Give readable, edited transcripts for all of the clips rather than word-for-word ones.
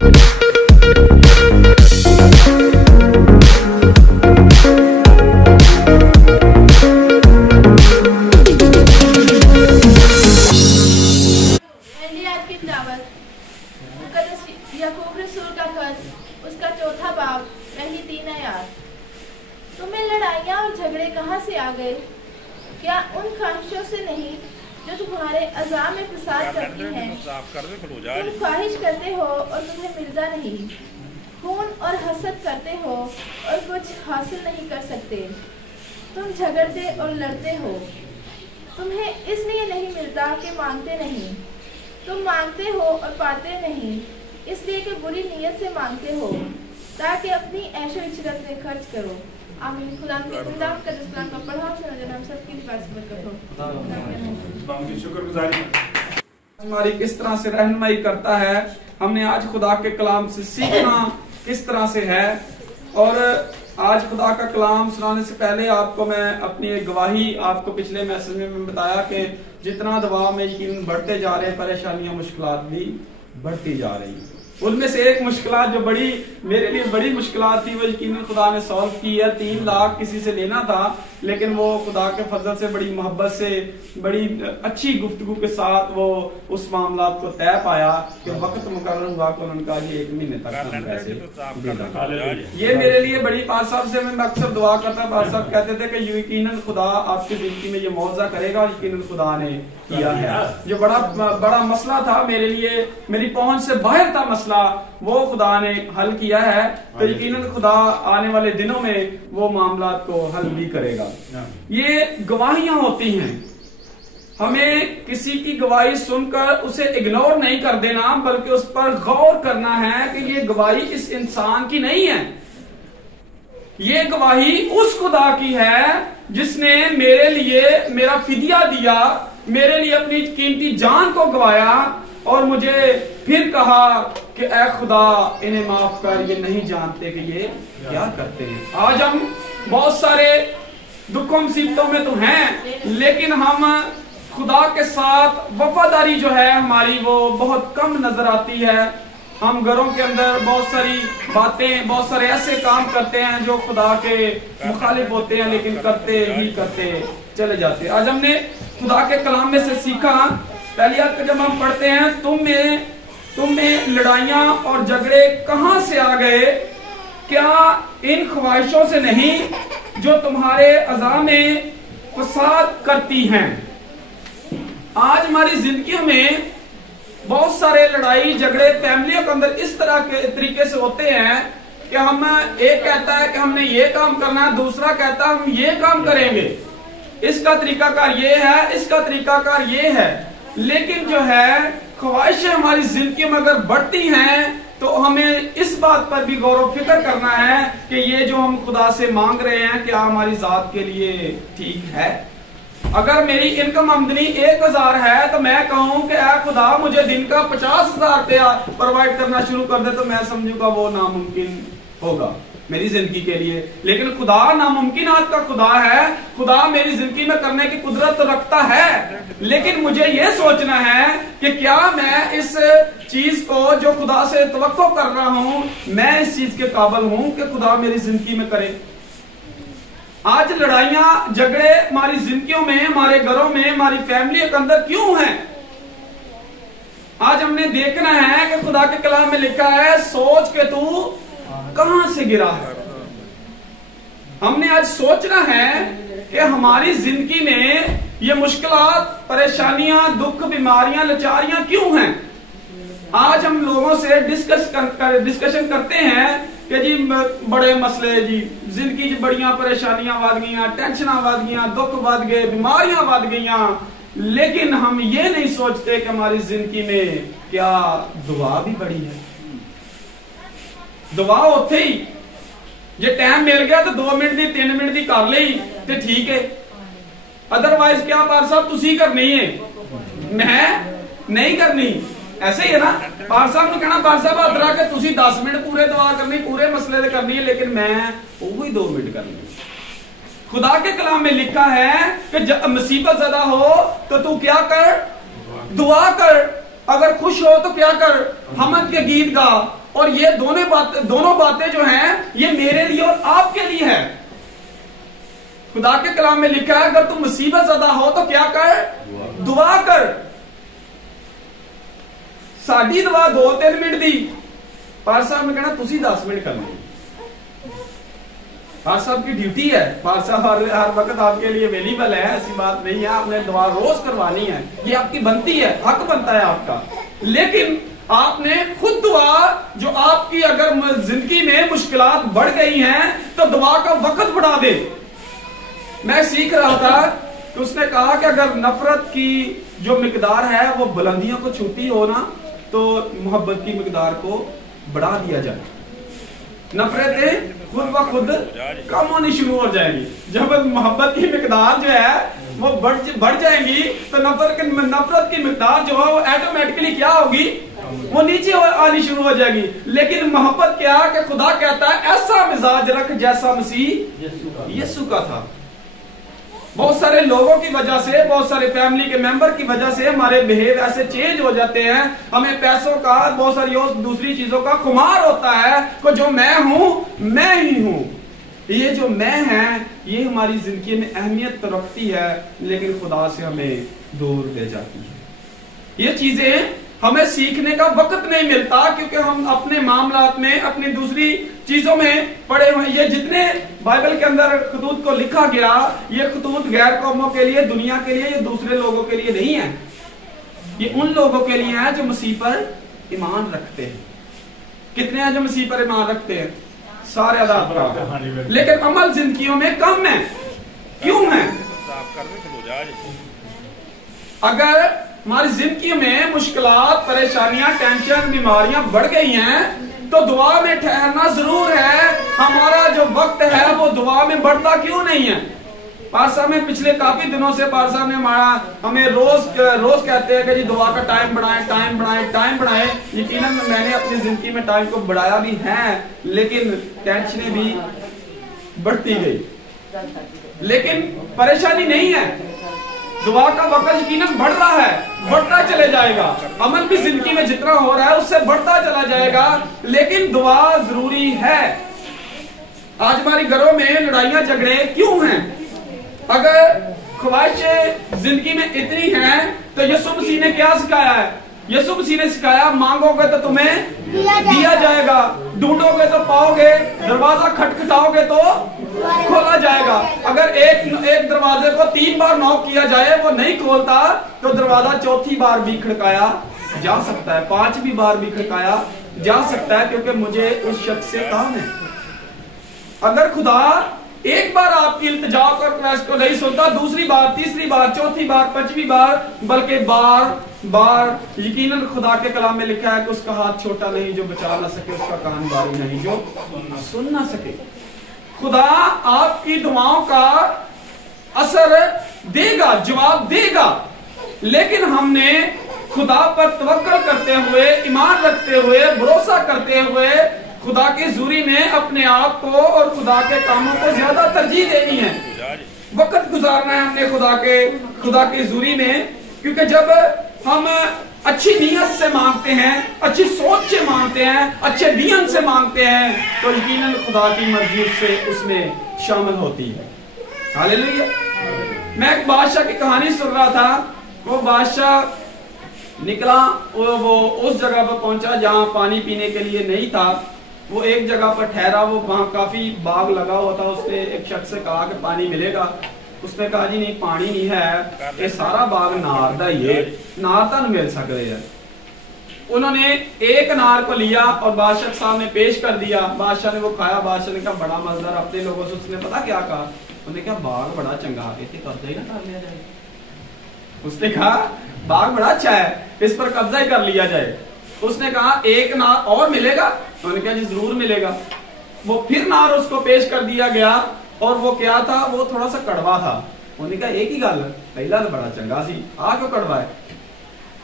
याकूब रसूल का खत, उसका 4था बाब, पहली 3 आयत। तुम्हें लड़ाइयाँ और झगड़े कहाँ से आ गए? क्या उन ख्वाहिशों से नहीं जो तुम्हारे अज़ा में फसाद करती हैं? तुम ख्वाहिश करते हो और तुम्हें मिलता नहीं, खून और हसद करते हो और कुछ हासिल नहीं कर सकते। तुम झगड़ते और लड़ते हो, तुम्हें इसलिए नहीं मिलता कि मांगते नहीं। तुम मांगते हो और पाते नहीं, इसलिए कि बुरी नीयत से मांगते हो ताकि अपनी ऐशो इचरत में खर्च करो। आमीन। खुदा के कलाम का कलाम का पढ़ा सुना हम सब की बात करो। शुक्रगुजारी हमारी किस तरह से रहनुमाई करता है। हमने आज खुदा के कलाम से सीखना किस तरह से है। और आज खुदा का कलाम सुनाने से पहले आपको मैं अपनी एक गवाही, आपको पिछले मैसेज में बताया कि जितना दबाव में यकीन बढ़ते जा रहे हैं, परेशानियां मुश्किलात भी बढ़ती जा रही हैं। उनमें से एक मुश्किलात जो बड़ी मेरे लिए बड़ी मुश्किलात थी, वो यकीन खुदा ने सॉल्व की है। 3 लाख किसी से लेना था, लेकिन वो खुदा के फजल से बड़ी मोहब्बत से बड़ी अच्छी गुफ्तगू के साथ वो उस मामला को तय पाया कि वक्त मुकर्रर हुआ कि उनका ये 1 महीने तक हम पैसे देना। ये मेरे लिए बड़ी पास साहब से मैं अक्सर दुआ करता। पास साहब कहते थे कि यकीनन खुदा आपकी जिंदगी में ये मौजा करेगा, यकीनन खुदा ने किया है। जो बड़ा मसला था मेरे लिए, मेरी पहुंच से बाहर था मसला, वो खुदा ने हल किया है। तो यकीनन खुदा आने वाले दिनों में वो मामला को हल भी करेगा। ये गवाहियां होती हैं, हमें किसी की गवाही सुनकर उसे इग्नोर नहीं कर देना, बल्कि उस पर गौर करना है कि ये गवाही इस इंसान की नहीं है, ये गवाही उस खुदा की है जिसने मेरे लिए मेरा फिदिया दिया, मेरे लिए अपनी कीमती जान को गवाया और मुझे फिर कहा कि ऐ खुदा इन्हें माफ कर, ये नहीं जानते कि ये क्या करते हैं। आज हम बहुत सारे दुखों मुसीबतों में तो हैं, लेकिन हम खुदा के साथ वफादारी जो है हमारी वो बहुत कम नजर आती है। हम घरों के अंदर बहुत सारी बातें, बहुत सारे ऐसे काम करते हैं जो खुदा के मुखालिफ होते हैं, लेकिन करते ही करते चले जाते हैं। आज हमने खुदा के कलाम में से सीखा, पहली आयत जब हम पढ़ते हैं, तुम में लड़ाइयां और झगड़े कहां से आ गए? क्या इन ख्वाहिशों से नहीं जो तुम्हारे अज़ा में फसाद करती हैं? आज हमारी जिंदगियों में बहुत सारे लड़ाई झगड़े फैमिलियों के अंदर इस तरह के तरीके से होते हैं कि हम एक कहता है कि हमने ये काम करना है, दूसरा कहता है हम ये काम करेंगे, इसका तरीकाकार ये है, इसका तरीकाकार ये है। लेकिन जो है ख्वाहिशें हमारी जिंदगी में अगर बढ़ती हैं तो हमें इस बात पर भी गौर फिक्र करना है कि ये जो हम खुदा से मांग रहे हैं क्या हमारी जात के लिए ठीक है। अगर मेरी इनकम आमदनी 1000 है तो मैं कहूं कि ऐ खुदा मुझे दिन का 50,000 रुपया प्रोवाइड करना शुरू कर दे, तो मैं समझूंगा वो नामुमकिन होगा मेरी जिंदगी के लिए। लेकिन खुदा नामुमकिनात का खुदा है, खुदा मेरी जिंदगी में करने की कुदरत तो रखता है, लेकिन मुझे ये सोचना है कि क्या मैं इस चीज को जो खुदा से तवक्को कर रहा हूं, मैं इस चीज के काबिल हूं कि खुदा मेरी जिंदगी में करे। आज लड़ाइयां झगड़े हमारी जिंदगियों में, हमारे घरों में, हमारी फैमिली के अंदर क्यों हैं? आज हमने देखना है कि खुदा के कलाम में लिखा है, सोच के तू कहां से गिरा है। हमने आज सोचना है कि हमारी जिंदगी में ये मुश्किलात, परेशानियां, दुख, बीमारियां, लाचारियां क्यों हैं? आज हम लोगों से डिस्कशन करते हैं कि जी बड़े मसले, जी जिंदगी च बड़ियां परेशानियां वध गईयां, टेंशनां वध गईयां, दुख वध गए, बीमारियां वध गईयां, लेकिन हम ये नहीं सोचते कि हमारी जिंदगी में क्या दुआ भी बड़ी है। दुआ उत्थे ही जे टाइम मिल गया तो 2 मिनट दी 3 मिनट दी कर ली तो ठीक है, अदरवाइज क्या पार साहब तुसी करनी है, मैं नहीं करनी। ऐसे ही है ना, पार साहब ने कहना पार साहब हाथ रख के तुसी 10 मिनट पूरे दुआ करनी, पूरे मसले दे करनी है, लेकिन मैं वही 2 मिनट करनी। खुदा के कलाम में लिखा है कि जब मुसीबत ज़्यादा हो तो तू क्या कर? दुआ कर। अगर खुश हो तो क्या कर, हमद के गीत गा। और ये दोनों बातें जो हैं ये मेरे लिए और आपके लिए है। खुदा के कलाम में लिखा है अगर तुम मुसीबत ज़दा हो तो क्या कर, दुआ कर। साडी दुआ 2-3 मिनट दी, पार साहब ने कहना तुसी 10 मिनट करनी। पार साहब की ड्यूटी है, पार साहब हर वक्त आपके लिए अवेलेबल है, ऐसी बात नहीं है। आपने दुआ रोज करवानी है, ये आपकी बनती है, हक बनता है आपका। लेकिन आपने खुद दुआ, जो आपकी अगर जिंदगी में मुश्किलात बढ़ गई हैं तो दुआ का वक्त बढ़ा दे। मैं सीख रहा था कि उसने कहा कि अगर नफरत की जो मिकदार है वो बुलंदियों को छूती हो ना, तो मोहब्बत की मिकदार को बढ़ा दिया जाए। नफरतें खुद ब खुद कम होनी शुरू हो जाएगी। जब मोहब्बत की मिकदार जो है वो बढ़ जाएगी तो नफरत की मिकदार जो है वो ऑटोमेटिकली क्या होगी, वो नीचे आनी शुरू हो जाएगी। लेकिन मोहब्बत क्या कि खुदा कहता है ऐसा मिजाज रख जैसा मसीह यीशु का था। बहुत सारे लोगों की वजह से, बहुत सारे फैमिली के मेंबर की वजह से हमारे बिहेव ऐसे चेंज हो जाते हैं। हमें पैसों का, बहुत सारी और दूसरी चीजों का खुमार होता है कि जो मैं हूं मैं ही हूं। ये जो मैं है ये हमारी जिंदगी में अहमियत तो रखती है लेकिन खुदा से हमें दूर ले जाती है। ये चीजें हमें सीखने का वक्त नहीं मिलता क्योंकि हम अपने मामलात में, अपनी दूसरी चीजों में पड़े हुए। ये जितने बाइबल के अंदर खतूत को लिखा गया, ये खतूत गैर कौमों के लिए, दुनिया के लिए, ये दूसरे लोगों के लिए नहीं है। ये उन लोगों के लिए है जो मसीह पर ईमान रखते हैं। कितने हैं जो मसीह पर ईमान रखते हैं? सारे आदाब का। लेकिन अमल जिंदगियों में कम है। क्यों है? अगर हमारी जिंदगी में मुश्किलात, परेशानियां, टेंशन, बीमारियां बढ़ गई हैं तो दुआ में ठहरना जरूर है। हमारा जो वक्त है वो दुआ में बढ़ता क्यों नहीं है? पार साहब में पिछले काफी दिनों से पार साहब ने हमें रोज कहते हैं कि जी दुआ का टाइम बढ़ाएं, टाइम बढ़ाएं, टाइम बढ़ाएं। यकीनन मैंने अपनी जिंदगी में टाइम को बढ़ाया भी है, लेकिन टेंशनें भी बढ़ती गई। लेकिन परेशानी नहीं है, दुआ का वक्त यकीनन बढ़ रहा है, बढ़ता चले जाएगा। अमल भी जिंदगी में जितना हो रहा है उससे बढ़ता चला जाएगा, लेकिन दुआ जरूरी है। आज हमारी घरों में लड़ाइयां झगड़े क्यों हैं? अगर ख्वाहिशें जिंदगी में इतनी हैं तो यीशु मसीह ने क्या सिखाया है? यीशु मसीह ने सिखाया मांगोगे तो तुम्हें दिया जाएगा, ढूंढोगे तो पाओगे, दरवाजा खटखटाओगे तो खोला जाएगा। अगर एक दरवाजे को 3 बार नॉक किया जाए वो नहीं खोलता तो दरवाजा चौथी बार भी खड़काया जा सकता है, 5वीं बार भी खड़काया जा सकता है, क्योंकि मुझे उस शख्स से काम है। अगर खुदा एक बार आपकी इल्तिजा और रिक्वेस्ट को नहीं सुनता, दूसरी बार, तीसरी बार, चौथी बार, 5वीं बार, बल्कि बार बार, यकीनन खुदा के कलाम में लिखा है कि उसका हाथ छोटा नहीं जो बचा ना सके, उसका कान बारी नहीं जो सुन ना सके। खुदा आपकी दुआओं का असर देगा, जवाब देगा, लेकिन हमने खुदा पर तवक्कल करते हुए, ईमान रखते हुए, भरोसा करते हुए खुदा की हुजूरी में अपने आप को और खुदा के कामों को ज्यादा तरजीह देनी है। वक्त गुजारना है हमने खुदा की हुजूरी में, क्योंकि जब हम अच्छी नीयत से मांगते हैं, अच्छी सोच से मांगते हैं, अच्छे नियत से मांगते हैं, तो यकीनन खुदा की मर्जी से उसमें शामिल होती है। हालेलुया। मैं एक बादशाह की कहानी सुन रहा था। वो बादशाह निकला, वो उस जगह पर पहुंचा जहां पानी पीने के लिए नहीं था। वो एक जगह पर ठहरा, वो वहां काफी बाग लगा हुआ था। उसने एक शख्स से कहा कि पानी मिलेगा। उसने कहा जी नहीं, पानी नहीं है, ये सारा बाग नार दा ही है, नार तो मिल सकते हैं। उन्होंने एक नार को लिया और बादशाह साहब ने पेश कर दिया। बादशाह ने वो खाया। बादशाह ने कहा बड़ा मजेदार। अपने लोगों से उसने पता क्या कहा? उन्होंने कहा बाग बड़ा चंगा, इतने कब्जा ही ना कर लिया जाए। उसने कहा बाग बड़ा अच्छा है, इस पर कब्जा ही कर लिया जाए। उसने कहा एक नार और मिलेगा? उन्होंने कहा जी जरूर मिलेगा। वो फिर नार उसको पेश कर दिया गया और वो क्या था? वो थोड़ा सा कड़वा था। उन्होंने कहा एक ही गल, पहला तो बड़ा चंगा सी, आ क्यों कड़वा है?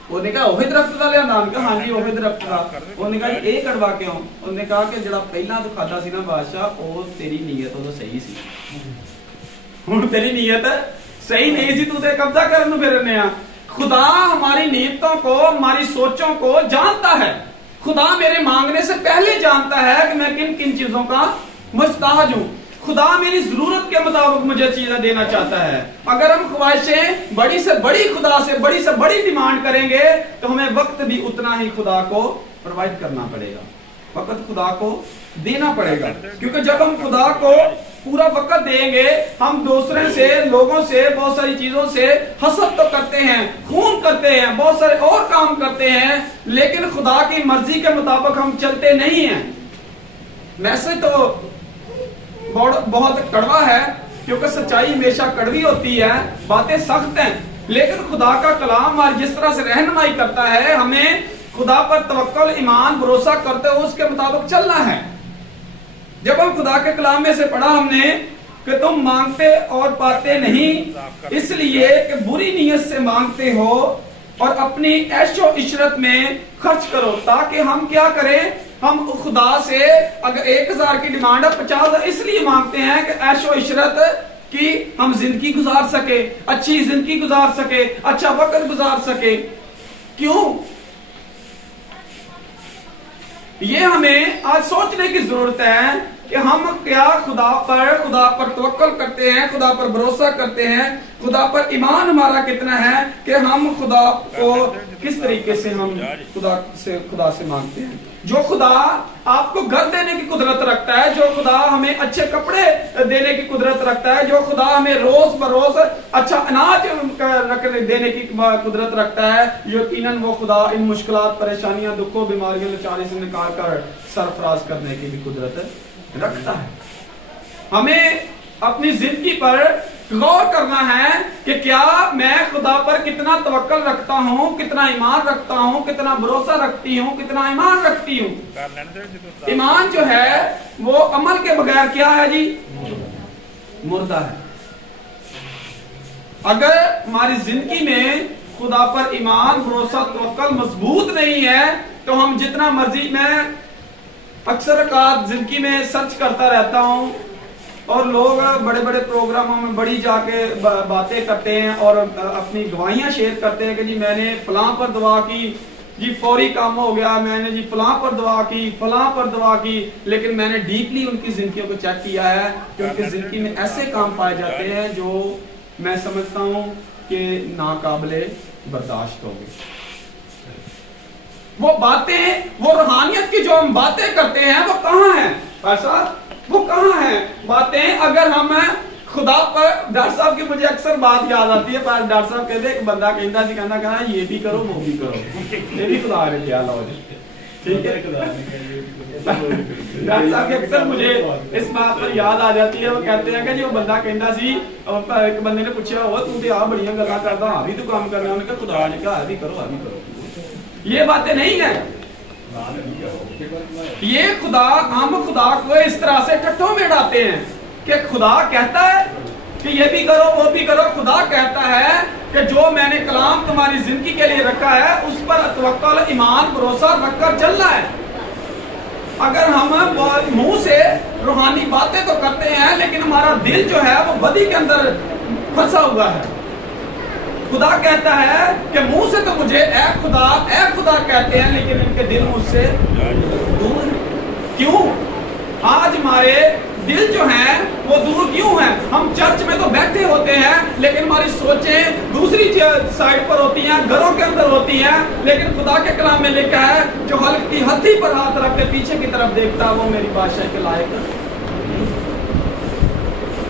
उन्होंने कहा ओही दरख्त का लिया। नाम कहा हाँ जी ओही दरख्त का। उन्होंने कहा ये कड़वा क्यों? उन्होंने कहा कि जरा पहला तो खाता सी ना बादशाह, वो तेरी नीयत तो सही सी, हुण तेरी नीयत सही नहीं सी, तू ते कब्जा करन नूं फिरने आ। खुदा हमारी नीयतों को, हमारी सोचों को जानता है। खुदा मेरे मांगने से पहले जानता है कि मैं किन किन चीजों का मुस्ताहज हूं। खुदा मेरी जरूरत के मुताबिक मुझे चीजें देना चाहता है। अगर हम ख्वाहिशें बड़ी से बड़ी खुदा से बड़ी डिमांड करेंगे तो हमें वक्त भी उतना ही खुदा को प्रोवाइड करना पड़ेगा, वक्त खुदा को देना पड़ेगा। क्योंकि जब हम खुदा को पूरा वक्त देंगे, हम दूसरे से, लोगों से, बहुत सारी चीजों से हसद तो करते हैं, खून करते हैं, बहुत सारे और काम करते हैं, लेकिन खुदा की मर्जी के मुताबिक हम चलते नहीं हैं। वैसे तो बहुत कड़वा है, क्योंकि सच्चाई हमेशा कड़वी होती है, बातें सख्त हैं, लेकिन खुदा का कलाम हमारी जिस तरह से रहनुमाई करता है, हमें खुदा पर तवक्कुल, ईमान, भरोसा करते हुए उसके मुताबिक चलना है। जब हम खुदा के कलाम में से पढ़ा हमने कि तुम मांगते और पाते नहीं, इसलिए कि बुरी नीयत से मांगते हो और अपनी ऐशो इशरत में खर्च करो, ताकि हम क्या करें, हम खुदा से अगर 1000 की डिमांड है, 50 इसलिए मांगते हैं कि ऐशो इशरत की हम जिंदगी गुजार सके, अच्छी जिंदगी गुजार सके, अच्छा वक्त गुजार सके। क्यों? ये हमें आज सोचने की जरूरत है कि हम क्या खुदा पर तवक्कुल करते हैं, खुदा पर भरोसा करते हैं, खुदा पर ईमान हमारा कितना है कि हम खुदा को किस तरीके से हम खुदा से मांगते हैं। जो खुदा आपको घर देने की कुदरत रखता है, जो खुदा हमें अच्छे कपड़े देने की कुदरत रखता है, जो खुदा हमें रोज बरोज अच्छा अनाज देने की कुदरत रखता है, यकीनन वो खुदा इन मुश्किलात, परेशानियां, दुखों, बीमारियों, लाचारी से निकाल कर सरफराज करने की भी कुदरत रखता है। हमें अपनी जिंदगी पर गौर करना है कि क्या मैं खुदा पर कितना तवक्कुल रखता हूँ, कितना ईमान रखता हूँ, कितना भरोसा रखती हूँ, कितना ईमान रखती हूँ। ईमान जो है वो अमल के बगैर क्या है जी? मुर्दा है। अगर हमारी जिंदगी में खुदा पर ईमान, भरोसा, तवक्कुल मजबूत नहीं है तो हम जितना मर्जी, मैं अक्सर जिंदगी में सर्च करता रहता हूँ और लोग बड़े बड़े प्रोग्रामों में बड़ी जाके बातें करते हैं और अपनी गवाहियां शेयर करते हैं कि जी मैंने फलां पर दुआ की, जी फौरी काम हो गया, मैंने जी फलां पर दुआ की, फलां पर दुआ की, लेकिन मैंने डीपली उनकी जिंदगियों को चेक किया है कि उनकी जिंदगी में ऐसे काम पाए जाते हैं जो मैं समझता हूँ कि नाकाबिले बर्दाश्त होंगे। वो बातें, वो रूहानियत की जो हम बातें करते हैं वो कहाँ है ऐसा, वो कहाँ है बातें? अगर हम खुदा पर, डॉक्टर साहब की मुझे अक्सर बात याद आती है, पर डॉक्टर साहब कहते एक बंदा कहता जी कहना ये भी करो वो भी करो, ये भी खुदा ने किया लो, ठीक है। डॉक्टर साहब की अक्सर मुझे इस बात पर याद आ जाती है, वो कहते हैं कि जो बंदा कहता सी, एक बंदे ने पूछा हुआ तू तो आ बड़ियां गल्लां करदा, हां भी तू काम करना, उन्होंने कहा खुदा ने कहा भी करो, भी करो। ये बातें नहीं है, ये हम खुदा को इस तरह से ठट्ठों में डालते हैं कि खुदा कहता है कि ये भी करो वो भी करो। खुदा कहता है कि जो मैंने कलाम तुम्हारी जिंदगी के लिए रखा है उस पर तवक्कुल, ईमान, भरोसा रखकर चलना है। अगर हम मुंह से रूहानी बातें तो करते हैं लेकिन हमारा दिल जो है वो बदी के अंदर फंसा हुआ है। खुदा कहता है कि मुंह से तो मुझे ए खुदा कहते हैं लेकिन इनके दिल मुझसे दूर। क्यों? आज हमारे दिल जो हैं वो दूर क्यों हैं? हम चर्च में तो बैठे होते हैं लेकिन हमारी सोचें दूसरी साइड पर होती हैं, घरों के अंदर होती हैं। लेकिन खुदा के कलाम में लिखा है जो हल्क की हथी पर हाथ रख के पीछे की तरफ देखता वो मेरी बादशाह के लायक।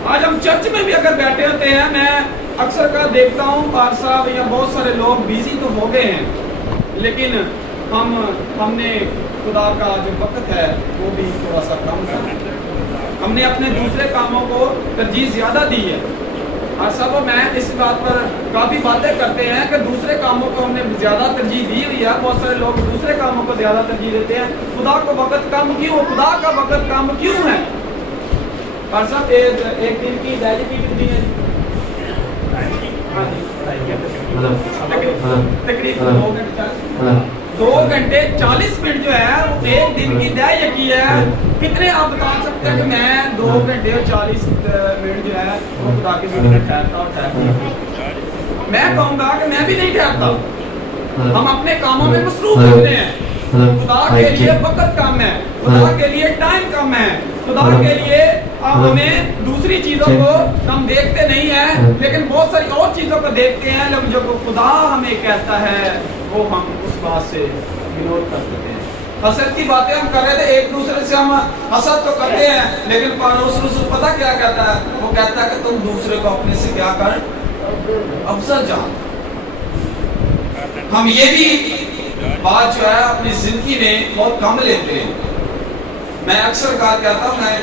आज हम चर्च में भी अगर बैठे होते हैं, मैं अक्सर का देखता हूँ पार साहब या बहुत सारे लोग बिजी तो हो गए हैं लेकिन हमने खुदा का जो वक्त है वो भी थोड़ा सा कम कर, हमने अपने दूसरे कामों को तरजीह ज्यादा दी है। और सब मैं इस बात पर काफी बातें करते हैं कि दूसरे कामों को हमने ज्यादा तरजीह दी हुई है। बहुत सारे लोग दूसरे कामों को ज्यादा तरजीह देते हैं। खुदा को वक्त कम क्यों? खुदा का वक्त कम क्यों है? और सब एक दिन की डायरी की कितनी है? तकरीबन 2 घंटे 40 मिनट जो है वो एक दिन की दया की है। कितने आप बता सकते हैं कि मैं 2 घंटे और 40 मिनट जो है वो खुदा के सामने ठहरता और ठहरता। میں کہوں گا کہ میں بھی نہیں ٹھہرتا. ہم اپنے کاموں میں مصروف ہوتے ہیں. خدا کے لیے وقت کم ہے, خدا کے لیے ٹائم کم ہے, خدا کے لیے ہمیں دوسری چیزوں کو ہم دیکھتے نہیں ہیں, لیکن بہت ساری اور چیزوں کو دیکھتے ہیں. لیکن جو خدا ہمیں کہتا ہے وہ ہم اس بات سے اگنور کر دیتے ہیں. حسد کی باتیں ہم کر رہے تھے, ایک دوسرے سے ہم حسد تو کرتے ہیں, لیکن پالوس رسول پتہ کیا کہتا ہے؟ وہ کہتا ہے کہ تم دوسرے کو اپنے سے کیا کر افضل جان. ہم یہ بھی بات جو ہے اپنی زندگی میں بہت کم لیتے ہیں. میں اکثر کہا کہتا ہوں, میں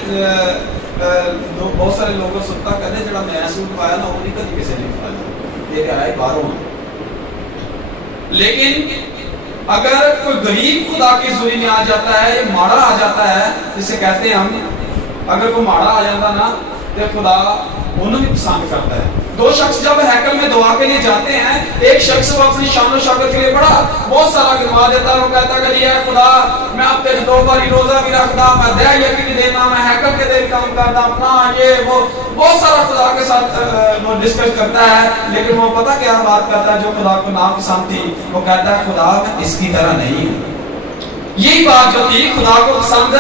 بہت سارے لوگوں سنتا کہتے جڑا میں سوٹ پایا نا وہ نہیں کدی کسی نے پایا, یہ کہا ہے باہروں. لیکن اگر کوئی غریب خدا کی حضوری میں آ جاتا ہے, یہ ماڑا آ جاتا ہے جسے کہتے ہیں ہم, اگر کوئی ماڑا آ جاتا نا تو خدا انہوں بھی پسند کرتا ہے. دو شخص جب ہیکل میں دعا کے لیے جاتے ہیں, ایک شخص وہ اپنی شان و شوکت کے لیے بڑا بہت سارا گنوا دیتا ہے. وہ کہتا ہے کہ یہ خدا میں اب تک 2 باری روزہ بھی رکھتا, میں دیا یقین دینا, میں ہیکل کے دیر کام کرتا, اپنا یہ وہ بہت سارا خدا کے ساتھ وہ ڈسکس کرتا ہے. لیکن وہ پتہ کیا بات کرتا ہے جو خدا کو ناپسند تھی؟ وہ کہتا ہے خدا میں اس کی طرح نہیں ہوں. یہی بات جو تھی خدا کو پسند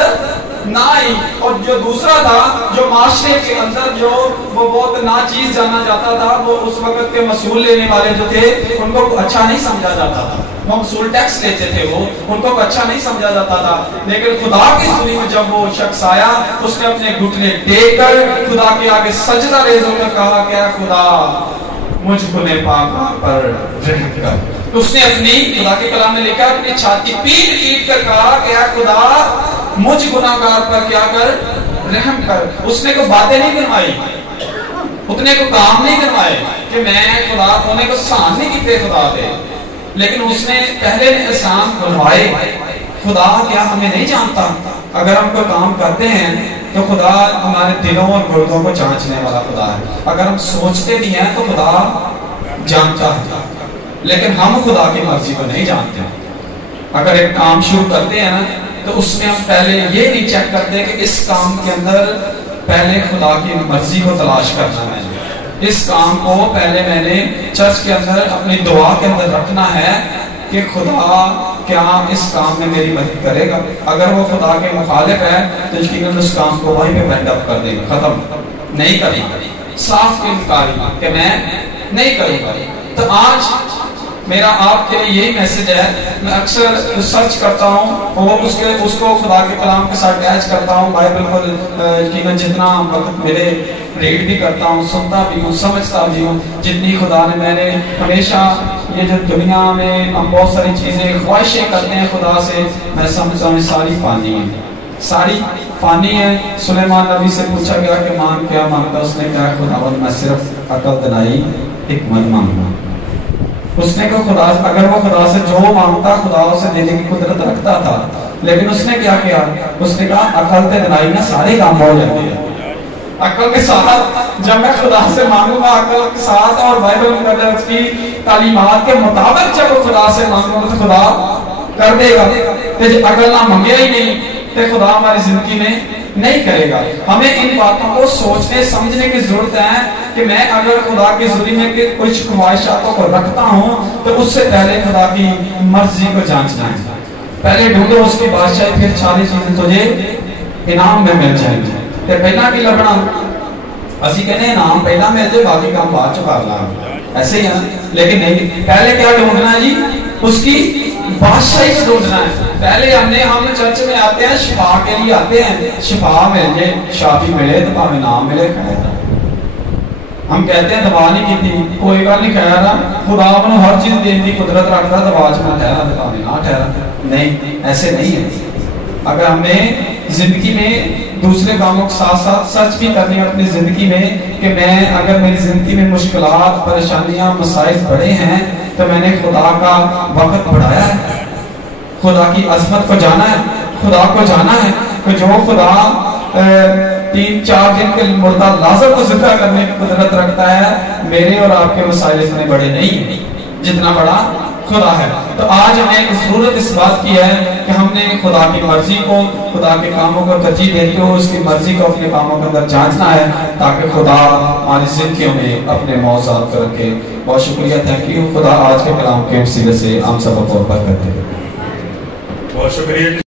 نہ آئی. اور جو دوسرا تھا جو معاشرے کے اندر جو وہ بہت ناچیز جانا جاتا تھا, وہ اس وقت کے مسئول لینے والے جو تھے ان کو اچھا نہیں سمجھا جاتا تھا. وہ مسئول ٹیکس لیتے تھے, وہ ان کو اچھا نہیں سمجھا جاتا تھا. لیکن خدا کی حضوری میں جب وہ شخص آیا, اس نے اپنے گھٹنے ٹیک کر خدا کے آگے سجدہ ریز ہو کر کہا کہ اے خدا مجھ گنہ پاک پر رحم کر. اس نے اپنی خدا کے کلام میں لکھا اپنی چھاتی پیٹ پیٹ کر کہا کہ اے خدا مجھ گناہگار پر کیا کر رحم کر. اس نے کوئی باتیں نہیں کروائی, اتنے کو کام نہیں کروائے کہ میں خدا ہونے کو سان نہیں کیتے خدا دے, لیکن اس نے پہلے نے احسان بنوائے. خدا کیا ہمیں نہیں جانتا؟ اگر ہم کوئی کام کرتے ہیں تو خدا ہمارے دلوں اور گردوں کو جانچنے والا خدا ہے. اگر ہم سوچتے بھی ہیں تو خدا جانتا ہے, لیکن ہم خدا کی مرضی کو نہیں جانتے. اگر ایک کام شروع کرتے ہیں نا تو اس میں ہم پہلے یہ نہیں چیک کرتے کہ اس کام کے اندر پہلے خدا کی مرضی کو تلاش کرنا ہے. اس کام کو پہلے میں نے چرچ کے اندر اپنی دعا کے اندر رکھنا ہے کہ خدا کیا اس کام میں میری مدد کرے گا. اگر وہ خدا کے مخالف ہے تو یقیناً اس کام کو وہیں پہ بینڈ اپ کر دے گا, ختم نہیں کرے گا, صاف انکاری کہ میں نہیں کروں گا. تو آج میرا آپ کے لیے یہی میسج ہے. میں اکثر سرچ کرتا ہوں اور اس کو خدا کے کلام کے ساتھ اٹیچ کرتا ہوں. بائبل کو یقیناً جتنا وقت ملے ریڈ بھی کرتا ہوں, سنتا بھی ہوں, سمجھتا بھی ہوں. جتنی خدا نے میں نے ہمیشہ یہ جو دنیا میں ہم بہت ساری چیزیں خواہشیں کرتے ہیں خدا سے, میں سمجھتا ہوں ساری فانی ہیں, ساری فانی ہے. سلیمان نبی سے پوچھا گیا کہ مان کیا مانگتا؟ اس نے کہا خداوند میں صرف عقل دلائی حکمت مانگتا. اس نے کہا خدا اگر وہ خدا سے جو مانگتا خدا اسے دینے کی قدرت رکھتا تھا, لیکن اس نے کیا کیا؟ اس نے کہا عقل تے دلائی میں سارے کام ہو جاتے ہیں. عقل کے ساتھ جب میں خدا سے مانگوں گا, عقل کے ساتھ اور بائبل میں اس کی تعلیمات کے مطابق جب وہ خدا سے مانگوں گا تو خدا کر دے گا. تو جب عقل نہ مانگے ہی نہیں تو خدا ہماری زندگی میں نہیں کرے گا. ہمیں ان باتوں کو سوچنے سمجھنے کی ضرورت ہے کہ میں اگر خدا کی حضوری میں کچھ خواہشاتوں کو رکھتا ہوں تو اس سے پہلے خدا کی مرضی کو جانچنا ہے. پہلے ڈھونڈو اس کی بادشاہی, پھر ساری چیزیں تجھے انعام میں مل جائیں گی. تے پہلا کی لبنا اسی کہنے انعام پہلا مل جائے باقی کام بعد چ کر لا, ایسے ہی ہے. لیکن نہیں, پہلے کیا ڈھونڈنا ہے جی؟ اس کی بادشاہی کو ڈھونڈنا ہے. پہلے ہم چرچ میں آتے ہیں شفا کے لیے آتے ہیں, شفا مل جائے, شافی ملے تو پاوے نام ملے. ہم کہتے ہیں دعا نہیں کی تھی, کوئی گل نہیں, خیر خدا کو ہر چیز دین کی قدرت رکھتا, دعا چ نہ ٹھہرا تو پاوے نہ ٹھہرا. نہیں, ایسے نہیں ہے. اگر ہم نے زندگی میں دوسرے کاموں کے ساتھ ساتھ سرچ بھی کرنی ہے اپنی زندگی میں کہ میں اگر میری زندگی میں مشکلات, پریشانیاں, مسائل بڑے ہیں تو میں نے خدا کا وقت بڑھایا ہے, خدا کی عظمت کو جانا ہے, خدا کو جانا ہے کہ جو خدا 3-4 دن کے مردہ لازم کو زندہ کرنے کی قدرت رکھتا ہے, میرے اور آپ کے مسائل اتنے بڑے نہیں ہیں جتنا بڑا خدا ہے. تو آج ہمیں ضرورت اس بات کی ہے کہ ہم نے خدا کی مرضی کو, خدا کے کاموں کو ترجیح دیتی ہو, اس کی مرضی کو اپنے کاموں کے اندر جانچنا ہے تاکہ خدا ہماری زندگیوں میں اپنے موضوعات کو رکھے. بہت شکریہ، تھینک یو. خدا آج کے کلام کے وسیلے سے ہم سب کو برکت دے. بہت شکریہ.